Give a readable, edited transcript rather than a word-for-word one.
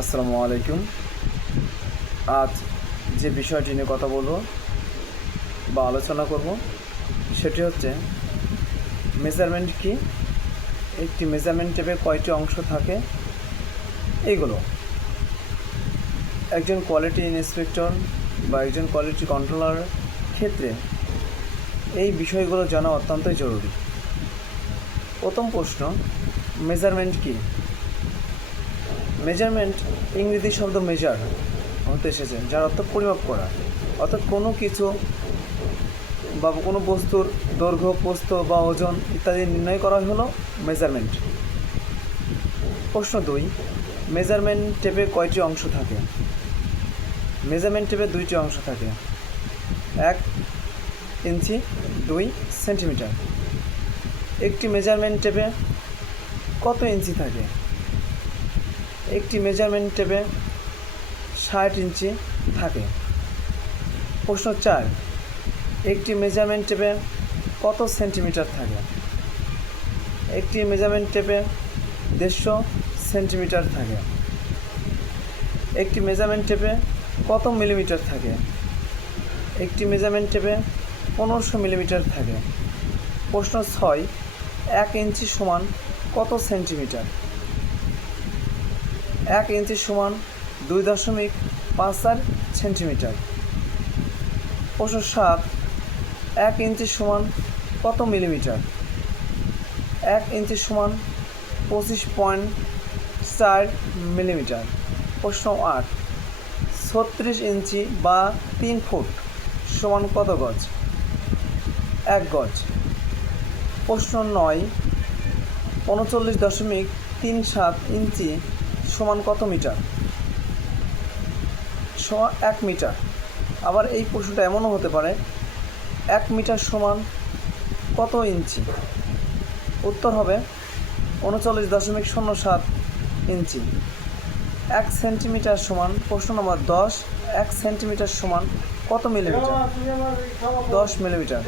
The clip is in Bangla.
আসসালামু আলাইকুম। আজ যে বিষয়টি নিয়ে কথা বলবো বা আলোচনা করব সেটি হচ্ছে মেজারমেন্ট কি, একটি মেজারমেন্ট টেপে কয়টি অংশ থাকে, এইগুলো একজন কোয়ালিটি ইন্সপেক্টর বা একজন কোয়ালিটি কন্ট্রোলার ক্ষেত্রে এই বিষয়গুলো জানা অত্যন্তই জরুরি। প্রথম প্রশ্ন, মেজারমেন্ট কি? মেজারমেন্ট ইংরেজি শব্দ মেজার হতে এসেছে, যার অর্থ পরিমাপ করা, অর্থাৎ কোনো কিছু বা কোনো বস্তুর দৈর্ঘ্য, প্রস্থ বা ওজন ইত্যাদি নির্ণয় করা হলো মেজারমেন্ট। প্রশ্ন 2, মেজারমেন্ট টেপে কয়টি অংশ থাকে? মেজারমেন্ট টেপে 2টি অংশ থাকে, 1 ইঞ্চি, 2 সেন্টিমিটার। একটি মেজারমেন্ট টেপে কত ইঞ্চি থাকে? একটি মেজারমেন্ট টেপে 60 ইঞ্চি থাকে। প্রশ্ন 4, একটি মেজারমেন্ট টেপে কত সেন্টিমিটার থাকে? একটি মেজারমেন্ট টেপে 150 সেন্টিমিটার থাকে। একটি মেজারমেন্ট টেপে কত মিলিমিটার থাকে? একটি মেজারমেন্ট টেপে 1500 মিলিমিটার থাকে। প্রশ্ন 6, 1 ইঞ্চি সমান কত সেন্টিমিটার? 1 ইঞ্চি সমান 2.54 সেন্টিমিটার। প্রশ্ন 7, 1 ইঞ্চি সমান কত মিলিমিটার? 1 ইঞ্চি সমান 25.4 মিলিমিটার। প্রশ্ন 8, 36 ইঞ্চি বা 3 ফুট সমান কত গজ? 1 গজ। প্রশ্ন 9, 39.37 ইঞ্চি সমান কত মিটার? 1 মিটার। আবার এই প্রশ্নটা এমনও হতে পারে, 1 মিটার সমান কত ইঞ্চি? উত্তর হবে 39.07 ইঞ্চি। 1 সেন্টিমিটার সমান, প্রশ্ন নম্বর 10, 1 সেন্টিমিটার সমান কত মিলিমিটার? 10 মিলিমিটার।